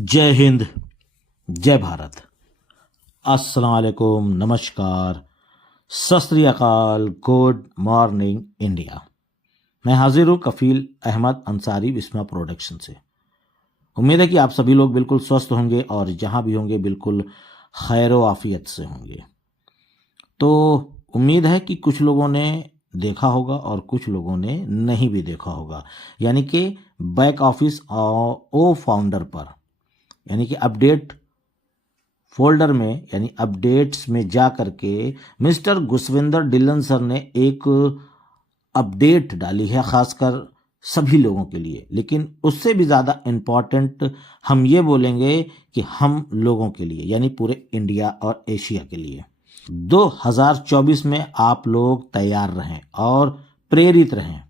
जय हिंद, जय भारत, अस्सलाम वालेकुम, नमस्कार, सत श्री अकाल, गुड मॉर्निंग इंडिया। मैं हाजिर हूँ कफील अहमद अंसारी विस्मा प्रोडक्शन से। उम्मीद है कि आप सभी लोग बिल्कुल स्वस्थ होंगे और जहाँ भी होंगे बिल्कुल खैर व आफियत से होंगे। तो उम्मीद है कि कुछ लोगों ने देखा होगा और कुछ लोगों ने नहीं भी देखा होगा, यानी कि बैक ऑफिस ओ फाउंडर पर, यानी कि अपडेट फोल्डर में यानी अपडेट्स में जा करके मिस्टर गुसविंदर डिलन सर ने एक अपडेट डाली है, खासकर सभी लोगों के लिए। लेकिन उससे भी ज़्यादा इम्पॉर्टेंट हम ये बोलेंगे कि हम लोगों के लिए, यानी पूरे इंडिया और एशिया के लिए 2024 में आप लोग तैयार रहें और प्रेरित रहें।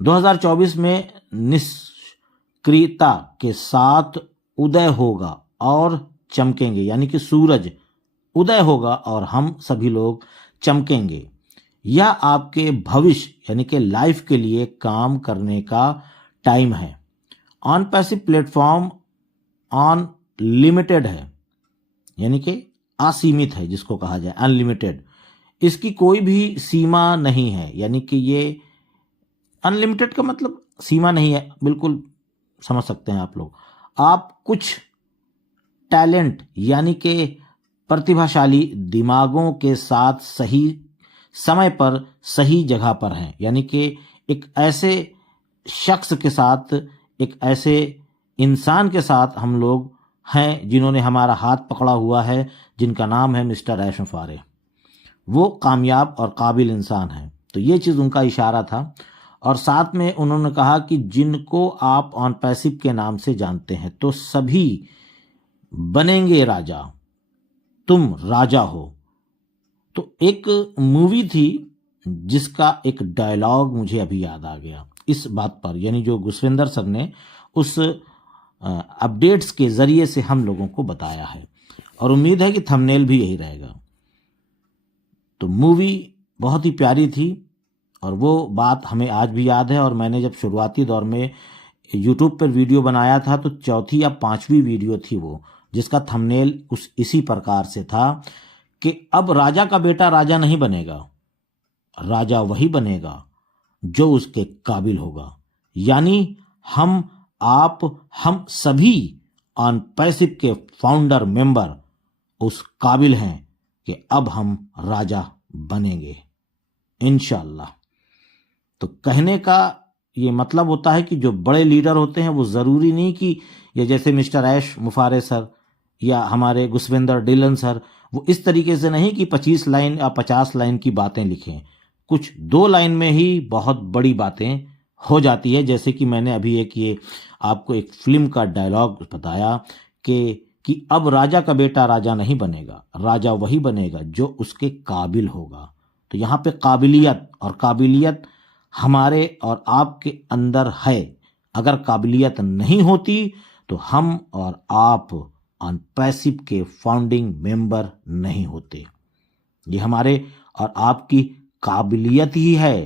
2024 में निष्क्रियता के साथ उदय होगा और चमकेंगे, यानी कि सूरज उदय होगा और हम सभी लोग चमकेंगे। यह आपके भविष्य यानी कि लाइफ के लिए काम करने का टाइम है। On passive platform on limited है, यानी कि असीमित है, जिसको कहा जाए अनलिमिटेड। इसकी कोई भी सीमा नहीं है, यानी कि ये अनलिमिटेड का मतलब सीमा नहीं है, बिल्कुल समझ सकते हैं आप लोग। आप कुछ टैलेंट यानी कि प्रतिभाशाली दिमागों के साथ सही समय पर सही जगह पर हैं, यानी कि एक ऐसे शख्स के साथ, एक ऐसे इंसान के साथ हम लोग हैं जिन्होंने हमारा हाथ पकड़ा हुआ है, जिनका नाम है मिस्टर ऐश मुफारे। वो कामयाब और काबिल इंसान हैं। तो ये चीज़ उनका इशारा था। और साथ में उन्होंने कहा कि जिनको आप ऑन पैसिव के नाम से जानते हैं तो सभी बनेंगे राजा, तुम राजा हो। तो एक मूवी थी जिसका एक डायलॉग मुझे अभी याद आ गया इस बात पर, यानी जो गुसविंदर सर ने उस अपडेट्स के ज़रिए से हम लोगों को बताया है, और उम्मीद है कि थंबनेल भी यही रहेगा। तो मूवी बहुत ही प्यारी थी और वो बात हमें आज भी याद है। और मैंने जब शुरुआती दौर में यूट्यूब पर वीडियो बनाया था तो चौथी या पांचवी वीडियो थी वो, जिसका थंबनेल इसी प्रकार से था कि अब राजा का बेटा राजा नहीं बनेगा, राजा वही बनेगा जो उसके काबिल होगा। यानी हम सभी ऑन पैसिव के फाउंडर मेंबर उस काबिल हैं कि अब हम राजा बनेंगे इंशाअल्लाह। तो कहने का ये मतलब होता है कि जो बड़े लीडर होते हैं वो ज़रूरी नहीं कि ये जैसे मिस्टर ऐश मुफारे सर या हमारे गुसविंदर डिलन सर, वो इस तरीके से नहीं कि 25 लाइन या 50 लाइन की बातें लिखें। कुछ 2 लाइन में ही बहुत बड़ी बातें हो जाती है। जैसे कि मैंने अभी ये आपको एक फिल्म का डायलॉग बताया कि अब राजा का बेटा राजा नहीं बनेगा, राजा वही बनेगा जो उसके काबिल होगा। तो यहाँ पे काबिलियत हमारे और आपके अंदर है। अगर काबिलियत नहीं होती तो हम और आप ऑन पैसिव के फाउंडिंग मेंबर नहीं होते। ये हमारे और आपकी काबिलियत ही है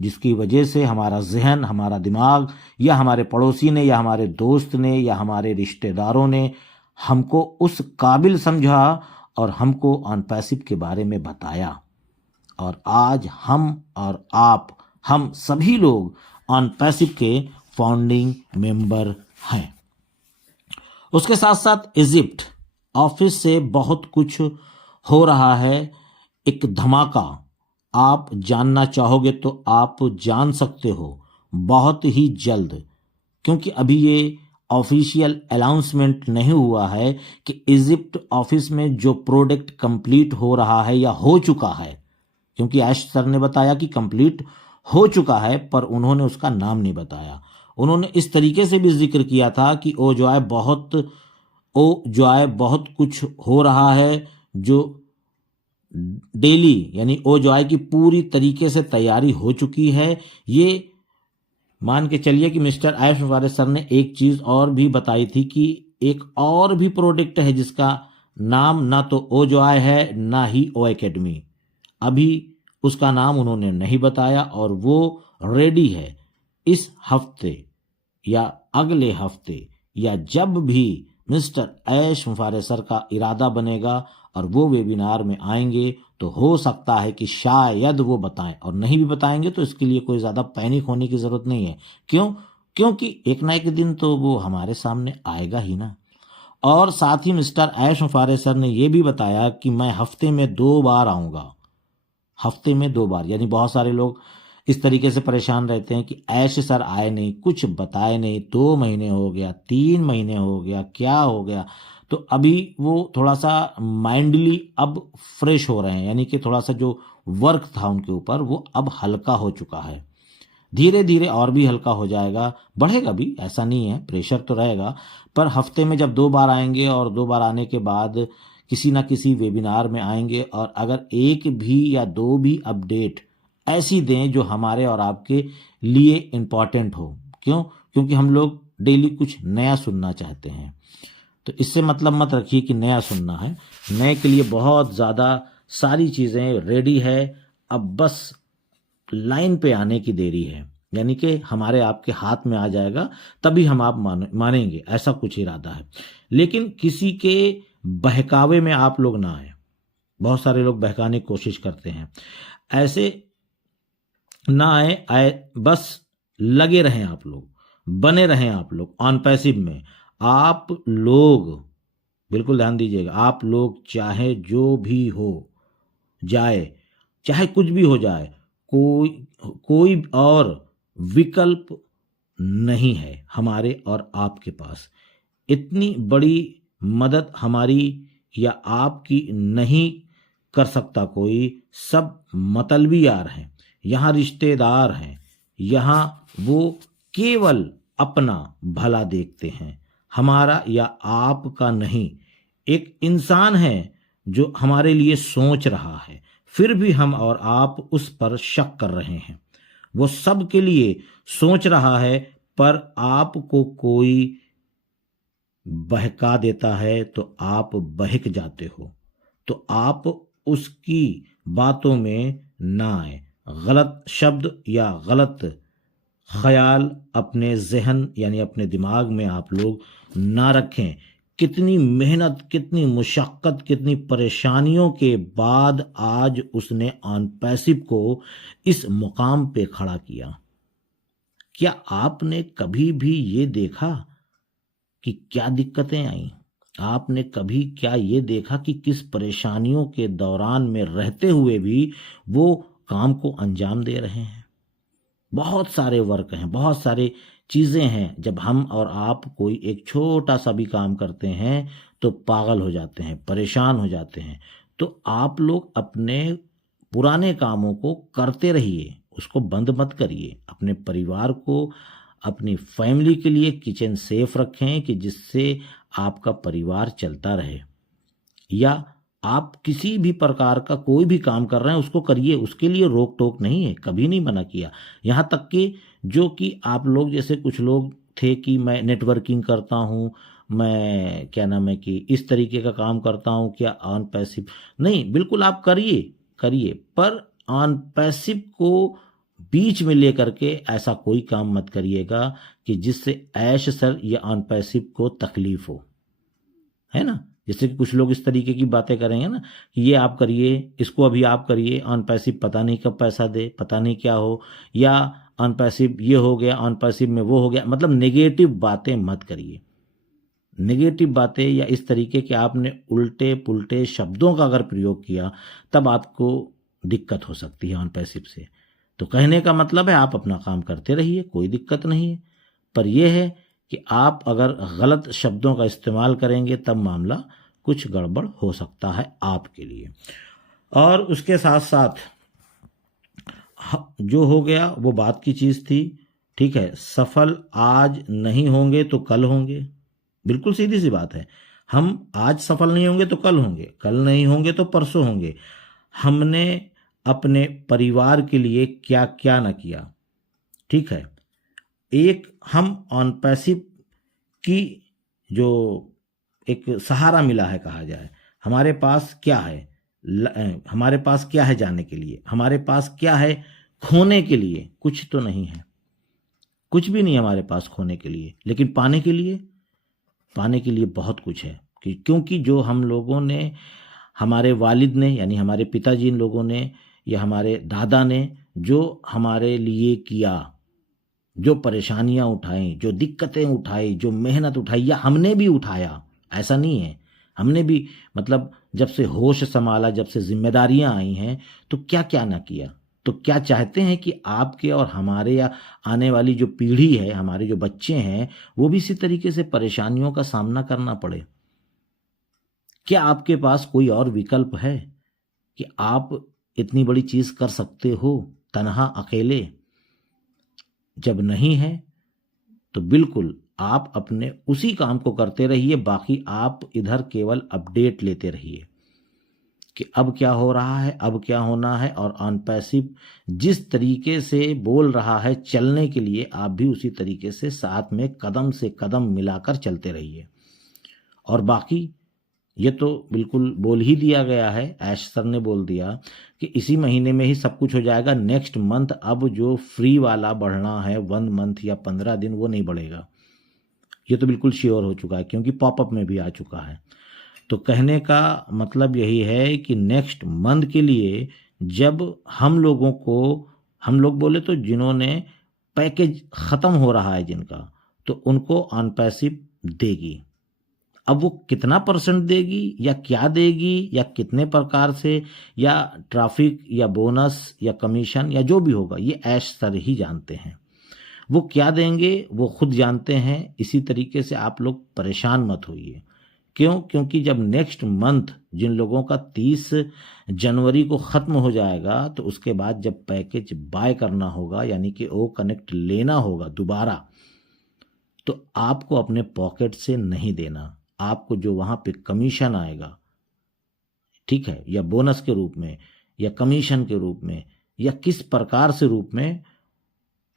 जिसकी वजह से हमारा जहन, हमारा दिमाग, या हमारे पड़ोसी ने, या हमारे दोस्त ने, या हमारे रिश्तेदारों ने हमको उस काबिल समझा और हमको ऑन पैसिव के बारे में बताया। और आज हम और हम सभी लोग ऑन पैसिव के फाउंडिंग मेंबर हैं। उसके साथ साथ इजिप्ट ऑफिस से बहुत कुछ हो रहा है, एक धमाका। आप जानना चाहोगे तो आप जान सकते हो बहुत ही जल्द, क्योंकि अभी ये ऑफिशियल अनाउंसमेंट नहीं हुआ है कि इजिप्ट ऑफिस में जो प्रोडक्ट कंप्लीट हो रहा है या हो चुका है। क्योंकि ऐश सर ने बताया कि कंप्लीट हो चुका है, पर उन्होंने उसका नाम नहीं बताया। उन्होंने इस तरीके से भी जिक्र किया था कि ओ जॉय बहुत कुछ हो रहा है, जो डेली यानी ओ जॉय की पूरी तरीके से तैयारी हो चुकी है। ये मान के चलिए कि मिस्टर ऐश मुफारे सर ने एक चीज़ और भी बताई थी कि एक और भी प्रोडक्ट है जिसका नाम ना तो ओ जॉय है ना ही ओ एकेडमी। अभी उसका नाम उन्होंने नहीं बताया और वो रेडी है। इस हफ्ते या अगले हफ्ते या जब भी मिस्टर ऐश मुफारे सर का इरादा बनेगा और वो वेबिनार में आएंगे तो हो सकता है कि शायद वो बताएं, और नहीं भी बताएंगे तो इसके लिए कोई ज़्यादा पैनिक होने की ज़रूरत नहीं है। क्यों? क्योंकि एक ना एक दिन तो वो हमारे सामने आएगा ही ना। और साथ ही मिस्टर ऐश मुफारे सर ने ये भी बताया कि मैं हफ्ते में 2 बार आऊँगा, हफ्ते में 2 बार। यानी बहुत सारे लोग इस तरीके से परेशान रहते हैं कि ऐश सर आए नहीं, कुछ बताए नहीं, 2 महीने हो गया, 3 महीने हो गया, क्या हो गया। तो अभी वो थोड़ा सा माइंडली अब फ्रेश हो रहे हैं, यानी कि थोड़ा सा जो वर्क था उनके ऊपर वो अब हल्का हो चुका है। धीरे धीरे और भी हल्का हो जाएगा, बढ़ेगा भी, ऐसा नहीं है, प्रेशर तो रहेगा। पर हफ्ते में जब 2 बार आएंगे और 2 बार आने के बाद किसी ना किसी वेबिनार में आएंगे, और अगर एक भी या 2 भी अपडेट ऐसी दें जो हमारे और आपके लिए इम्पॉर्टेंट हो। क्यों? क्योंकि हम लोग डेली कुछ नया सुनना चाहते हैं। तो इससे मतलब मत रखिए कि नया सुनना है, नए के लिए बहुत ज़्यादा सारी चीज़ें रेडी है, अब बस लाइन पे आने की देरी है। यानी कि हमारे आपके हाथ में आ जाएगा तभी हम आप मानेंगे, ऐसा कुछ इरादा है। लेकिन किसी के बहकावे में आप लोग ना आए। बहुत सारे लोग बहकाने की कोशिश करते हैं, ऐसे ना आए बस लगे रहें आप लोग, बने रहें आप लोग ऑन पैसिव में। आप लोग बिल्कुल ध्यान दीजिएगा, आप लोग चाहे जो भी हो जाए, चाहे कुछ भी हो जाए, कोई और विकल्प नहीं है हमारे और आपके पास। इतनी बड़ी मदद हमारी या आपकी नहीं कर सकता कोई। सब मतलबी यार हैं, यहाँ रिश्तेदार हैं, यहाँ वो केवल अपना भला देखते हैं, हमारा या आपका नहीं। एक इंसान है जो हमारे लिए सोच रहा है, फिर भी हम और आप उस पर शक कर रहे हैं। वो सब के लिए सोच रहा है, पर आपको कोई बहका देता है तो आप बहक जाते हो। तो आप उसकी बातों में ना आए। गलत शब्द या गलत ख्याल अपने जहन यानी अपने दिमाग में आप लोग ना रखें। कितनी मेहनत, कितनी मुशक्क़त, कितनी परेशानियों के बाद आज उसने ऑन पैसिव को इस मुकाम पे खड़ा किया। क्या आपने कभी भी ये देखा कि क्या दिक्कतें आई? आपने कभी क्या ये देखा कि किस परेशानियों के दौरान में रहते हुए भी वो काम को अंजाम दे रहे हैं? बहुत सारे वर्क हैं, बहुत सारे चीज़ें हैं। जब हम और आप कोई एक छोटा सा भी काम करते हैं तो पागल हो जाते हैं, परेशान हो जाते हैं। तो आप लोग अपने पुराने कामों को करते रहिए, उसको बंद मत करिए। अपने परिवार को, अपनी फैमिली के लिए किचन सेफ रखें कि जिससे आपका परिवार चलता रहे। या आप किसी भी प्रकार का कोई भी काम कर रहे हैं उसको करिए, उसके लिए रोक टोक नहीं है, कभी नहीं मना किया। यहाँ तक कि जो कि आप लोग जैसे कुछ लोग थे कि मैं नेटवर्किंग करता हूँ, मैं क्या नाम है कि इस तरीके का काम करता हूँ, क्या ऑन पैसिव नहीं। बिल्कुल आप करिए करिए, पर ऑन पैसिव को बीच में लेकर के ऐसा कोई काम मत करिएगा कि जिससे ऐश सर या ऑन पैसिव को तकलीफ हो, है ना। जैसे कि कुछ लोग इस तरीके की बातें करेंगे ना कि ये आप करिए, इसको अभी आप करिए, ऑन पैसिव पता नहीं कब पैसा दे, पता नहीं क्या हो, या ऑन पैसिव ये हो गया, ऑन पैसिव में वो हो गया। मतलब नेगेटिव बातें मत करिए। नेगेटिव बातें या इस तरीके के आपने उल्टे पुल्टे शब्दों का अगर प्रयोग किया तब आपको दिक्कत हो सकती है ऑन पैसिव से। तो कहने का मतलब है आप अपना काम करते रहिए, कोई दिक्कत नहीं है। पर यह है कि आप अगर गलत शब्दों का इस्तेमाल करेंगे तब मामला कुछ गड़बड़ हो सकता है आपके लिए। और उसके साथ साथ जो हो गया वो बात की चीज़ थी, ठीक है। सफल आज नहीं होंगे तो कल होंगे, बिल्कुल सीधी सी बात है। हम आज सफल नहीं होंगे तो कल होंगे, कल नहीं होंगे तो परसों होंगे। हमने अपने परिवार के लिए क्या क्या न किया, ठीक है। एक हम ऑन पैसिव की जो एक सहारा मिला है कहा जाए, हमारे पास क्या है, हमारे पास क्या है जाने के लिए, हमारे पास क्या है खोने के लिए? कुछ तो नहीं है, कुछ भी नहीं हमारे पास खोने के लिए। लेकिन पाने के लिए पाने के लिए बहुत कुछ है क्योंकि जो हम लोगों ने, हमारे वालिद ने यानी हमारे पिताजी इन लोगों ने या हमारे दादा ने जो हमारे लिए किया, जो परेशानियां उठाई, जो दिक्कतें उठाई, जो मेहनत उठाई, या हमने भी उठाया, ऐसा नहीं है, हमने भी मतलब जब से होश संभाला, जब से जिम्मेदारियां आई हैं, तो क्या क्या ना किया। तो क्या चाहते हैं कि आपके और हमारे या आने वाली जो पीढ़ी है, हमारे जो बच्चे हैं, वो भी इसी तरीके से परेशानियों का सामना करना पड़े? क्या आपके पास कोई और विकल्प है कि आप इतनी बड़ी चीज कर सकते हो तन्हा अकेले? जब नहीं है तो बिल्कुल आप अपने उसी काम को करते रहिए, बाकी आप इधर केवल अपडेट लेते रहिए कि अब क्या हो रहा है, अब क्या होना है। और ऑन पैसिव जिस तरीके से बोल रहा है चलने के लिए, आप भी उसी तरीके से साथ में कदम से कदम मिलाकर चलते रहिए। और बाकी ये तो बिल्कुल बोल ही दिया गया है, ऐश सर ने बोल दिया कि इसी महीने में ही सब कुछ हो जाएगा। नेक्स्ट मंथ अब जो फ्री वाला बढ़ना है 1 मंथ या 15 दिन, वो नहीं बढ़ेगा। ये तो बिल्कुल श्योर हो चुका है क्योंकि पॉपअप में भी आ चुका है। तो कहने का मतलब यही है कि नेक्स्ट मंथ के लिए जब हम लोगों को, हम लोग बोले तो जिन्होंने पैकेज ख़त्म हो रहा है जिनका, तो उनको ऑन पैसिव देगी। अब वो कितना % देगी या क्या देगी या कितने प्रकार से, या ट्रैफिक या बोनस या कमीशन या जो भी होगा, ये ऐश सर ही जानते हैं। वो क्या देंगे वो खुद जानते हैं। इसी तरीके से आप लोग परेशान मत होइए। क्यों? क्योंकि जब नेक्स्ट मंथ जिन लोगों का 30 जनवरी को ख़त्म हो जाएगा, तो उसके बाद जब पैकेज बाय करना होगा, यानी कि ओ कनेक्ट लेना होगा दोबारा, तो आपको अपने पॉकेट से नहीं देना। आपको जो वहाँ पे कमीशन आएगा, ठीक है, या बोनस के रूप में या कमीशन के रूप में या किस प्रकार से रूप में,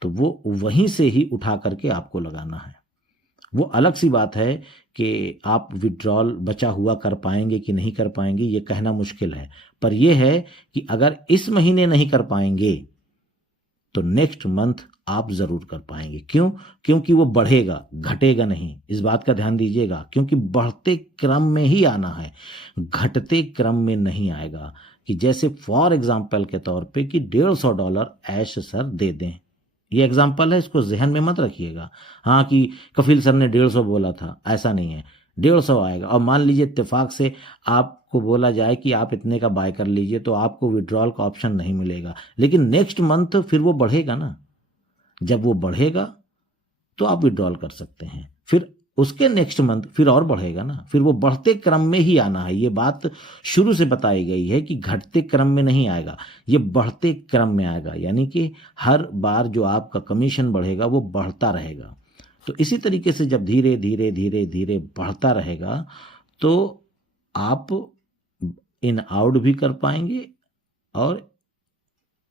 तो वो वहीं से ही उठा करके आपको लगाना है। वो अलग सी बात है कि आप विड्रॉल बचा हुआ कर पाएंगे कि नहीं कर पाएंगे, ये कहना मुश्किल है। पर यह है कि अगर इस महीने नहीं कर पाएंगे तो नेक्स्ट मंथ आप जरूर कर पाएंगे। क्यों? क्योंकि वो बढ़ेगा, घटेगा नहीं। इस बात का ध्यान दीजिएगा, क्योंकि बढ़ते क्रम में ही आना है, घटते क्रम में नहीं आएगा। कि जैसे फॉर एग्जाम्पल के तौर पे कि $150 ऐश सर दे दें, ये एग्जाम्पल है, इसको जहन में मत रखिएगा। हाँ कि कफिल सर ने 150 बोला था, ऐसा नहीं है। 150 आएगा। और मान लीजिए इत्तेफाक से आपको बोला जाए कि आप इतने का बाय कर लीजिए, तो आपको विड्रॉल का ऑप्शन नहीं मिलेगा। लेकिन नेक्स्ट मंथ फिर वो बढ़ेगा ना, जब वो बढ़ेगा तो आप विड्रॉल कर सकते हैं। फिर उसके नेक्स्ट मंथ फिर और बढ़ेगा ना, फिर वो बढ़ते क्रम में ही आना है। ये बात शुरू से बताई गई है कि घटते क्रम में नहीं आएगा, ये बढ़ते क्रम में आएगा। यानी कि हर बार जो आपका कमीशन बढ़ेगा वो बढ़ता रहेगा। तो इसी तरीके से जब धीरे धीरे धीरे धीरे बढ़ता रहेगा, तो आप इन आउट भी कर पाएंगे और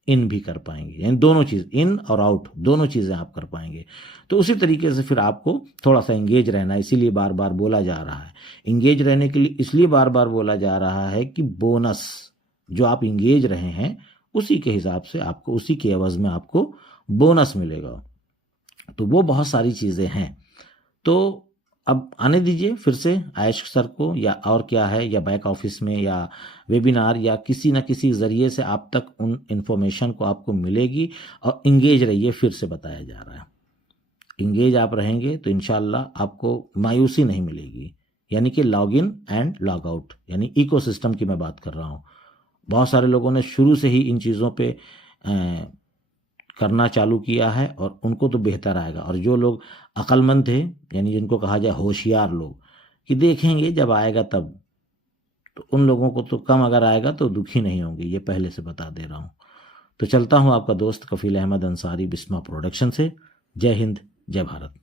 इन भी कर पाएंगे, यानी दोनों चीज, इन और आउट दोनों चीजें आप कर पाएंगे। तो उसी तरीके से फिर आपको थोड़ा सा इंगेज रहना है, इसीलिए बार बार बोला जा रहा है। इंगेज रहने के लिए इसलिए बार बार बोला जा रहा है कि बोनस जो आप इंगेज रहे हैं उसी के हिसाब से आपको, उसी के एवज में आपको बोनस मिलेगा। तो वो बहुत सारी चीजें हैं। तो अब आने दीजिए फिर से आयश सर को, या और क्या है, या बैक ऑफिस में या वेबिनार या किसी न किसी जरिए से आप तक उन इंफॉर्मेशन को आपको मिलेगी। और इंगेज रहिए, फिर से बताया जा रहा है, इंगेज आप रहेंगे तो इंशाल्लाह आपको मायूसी नहीं मिलेगी। यानी कि log in and log out, यानी इकोसिस्टम की मैं बात कर रहा हूँ। बहुत सारे लोगों ने शुरू से ही इन चीज़ों पे करना चालू किया है और उनको तो बेहतर आएगा। और जो लोग अक्लमंद थे, यानी जिनको कहा जाए होशियार लोग, कि देखेंगे जब आएगा तब, तो उन लोगों को तो कम अगर आएगा तो दुखी नहीं होंगे, ये पहले से बता दे रहा हूँ। तो चलता हूँ आपका दोस्त कफील अहमद अंसारी, बिस्मा प्रोडक्शन से। जय हिंद, जय भारत।